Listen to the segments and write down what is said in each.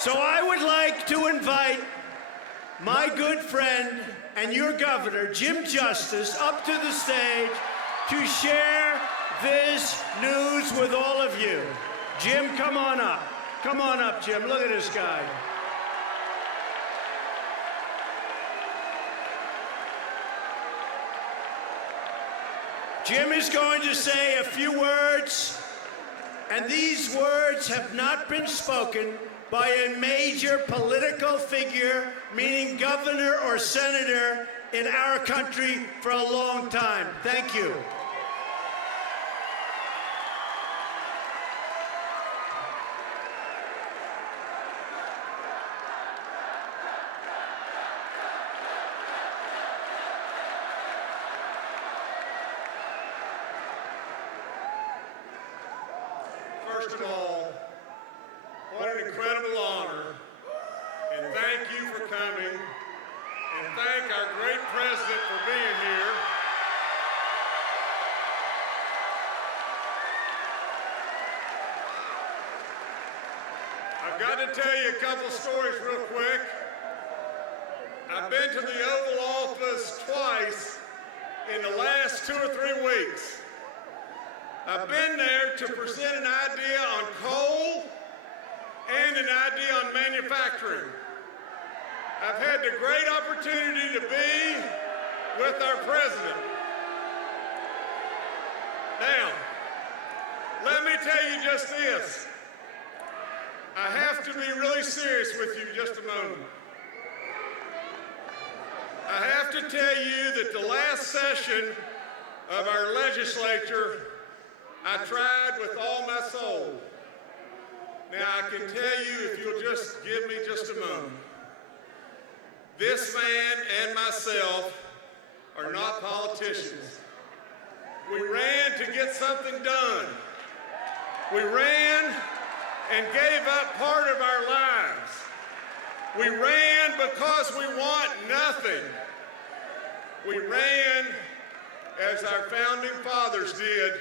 So I would like to invite my good friend and your governor, Jim Justice, up to the stage to share this news with all of you. Jim, come on up. Come on up, Jim. Look at this guy. Jim is going to say a few words, and these words have not been spoken by a major political figure, meaning governor or senator, in our country for a long time. Thank you. First of all, what an incredible honor, and thank you for coming, and thank our great president for being here. I've got to tell you a couple stories real quick. I've been to the Oval Office twice in the last 2 or 3 weeks. I've been there to present an idea on coal and an idea on manufacturing. I've had the great opportunity to be with our president. Now, let me tell you just this. I have to be really serious with you just a moment. I have to tell you that the last session of our legislature, I tried with all my soul. Now, I can tell you, if you'll just give me just a moment, this man and myself are not politicians. We ran to get something done. We ran and gave up part of our lives. We ran because we want nothing. We ran as our founding fathers did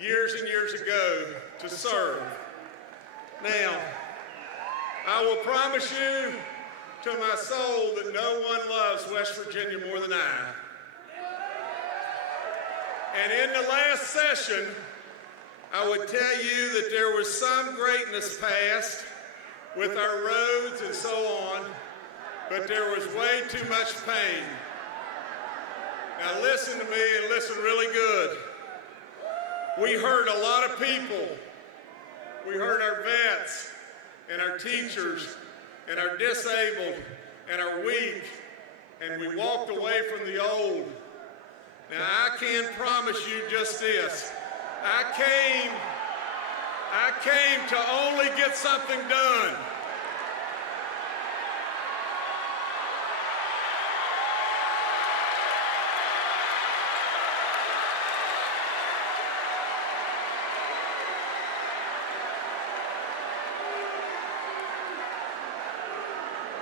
years and years ago, to serve. Now, I will promise you to my soul that no one loves West Virginia more than I. And in the last session, I would tell you that there was some greatness passed with our roads and so on, but there was way too much pain. Now listen to me, and listen really good. We hurt a lot of people. We hurt our vets and our teachers and our disabled and our weak, and we walked away from the old. Now, I can promise you just this. I came to only get something done.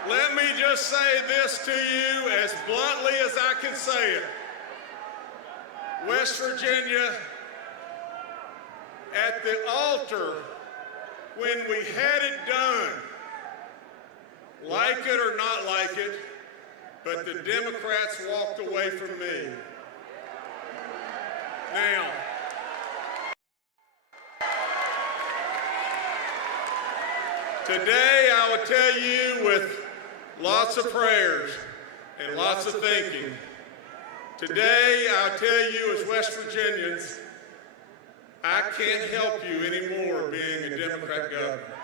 Let me just say this to you as bluntly as I can say it. West Virginia, at the altar, when we had it done, like it or not like it, but the Democrats walked away from me. Now, today I will tell you with lots of prayers and lots of thinking. Today, I'll tell you as West Virginians, I can't help you anymore being a Democrat governor.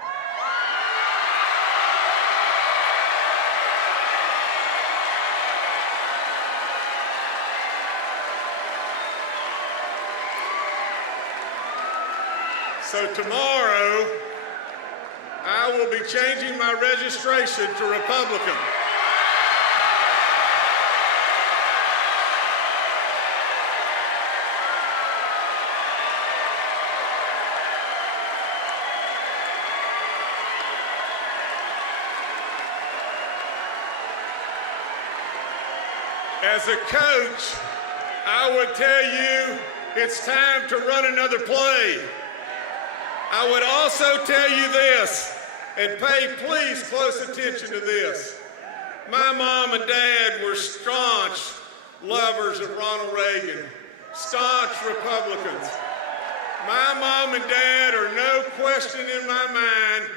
So tomorrow, I will be changing my registration to Republican. As a coach, I would tell you it's time to run another play. I would also tell you this, And pay, please, close attention to this. My mom and dad were staunch lovers of Ronald Reagan, staunch Republicans. My mom and dad are no question in my mind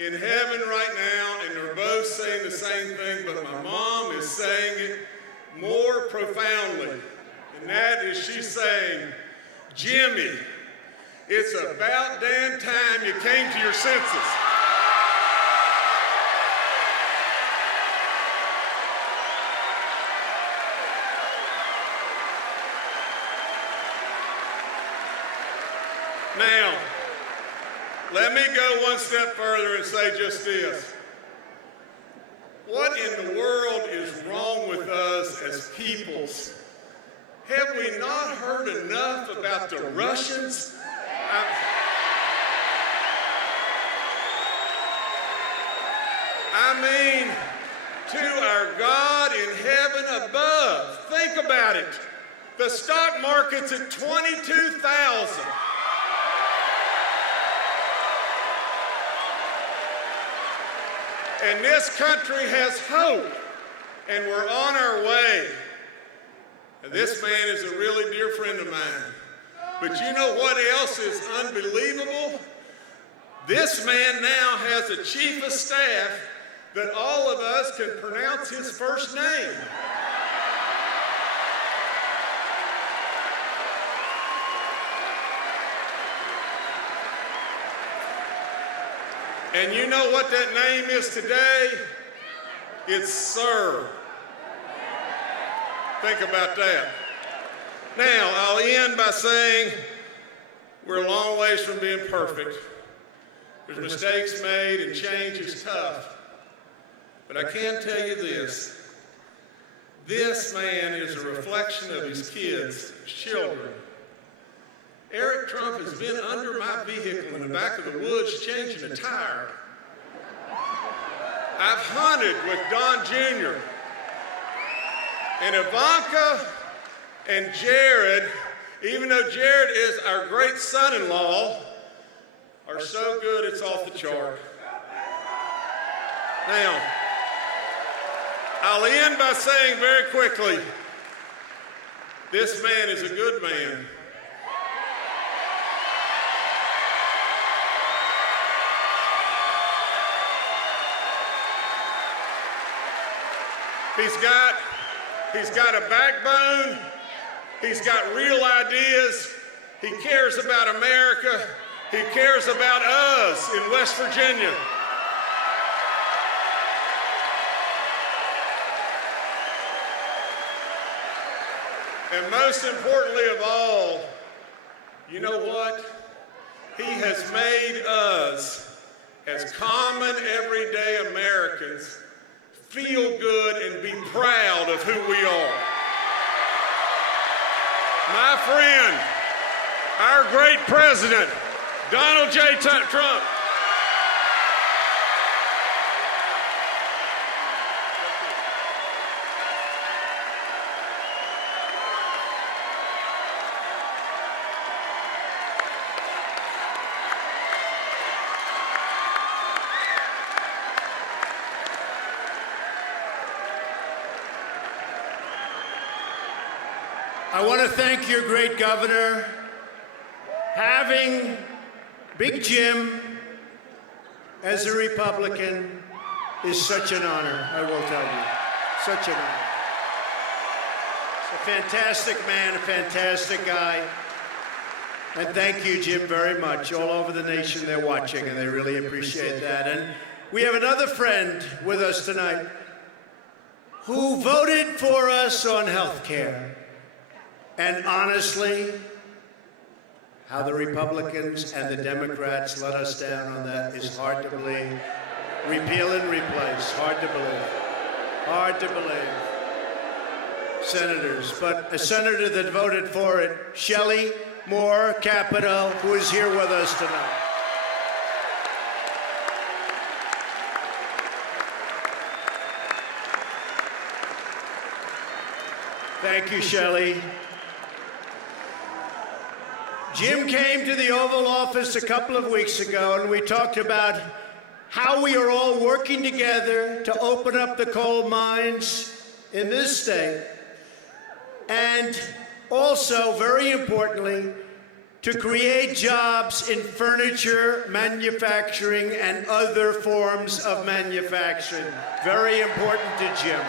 in heaven right now, and they're both saying the same thing, but my mom is saying it more profoundly. And that is, she's saying, Jimmy, it's about damn time you came to your senses. Now, let me go one step further and say just this. What in the world is wrong with us as peoples? Have we not heard enough about the Russians? I mean, to our God in heaven above. Think about it. The stock market's at 22,000. And this country has hope, and we're on our way. And this man is a really dear friend of mine. But you know what else is unbelievable? This man now has a chief of staff that all of us can pronounce his first name. And you know what that name is today? It's Sir. Think about that. Now, I'll end by saying we're a long ways from being perfect. There's mistakes made and change is tough. But I can tell you this. This man is a reflection of his kids, his children. Eric Trump has been under my vehicle in the back of the woods changing a tire. I've hunted with Don Jr. And Ivanka and Jared, even though Jared is our great son-in-law, are so good it's off the chart. Now, I'll end by saying very quickly, this man is a good man. He's got a backbone. He's got real ideas. He cares about America. He cares about us in West Virginia. And most importantly of all, you know what? He has made us, as common everyday Americans, feel good and be proud of who we are. My friend, our great president, Donald J. Trump. I want to thank your great governor. Having Big Jim as a Republican is such an honor, I will tell you. Such an honor. He's a fantastic man, a fantastic guy. And thank you, Jim, very much. All over the nation, they're watching, and they really appreciate that. And we have another friend with us tonight who voted for us on health care. And honestly, how the Republicans and the Democrats let us down on that is hard to believe. Repeal and replace, hard to believe. Hard to believe. Senators, but a senator that voted for it, Shelley Moore Capito, who is here with us tonight. Thank you, Shelley. Jim came to the Oval Office a couple of weeks ago, and we talked about how we are all working together to open up the coal mines in this state, and also, very importantly, to create jobs in furniture manufacturing and other forms of manufacturing. Very important to Jim.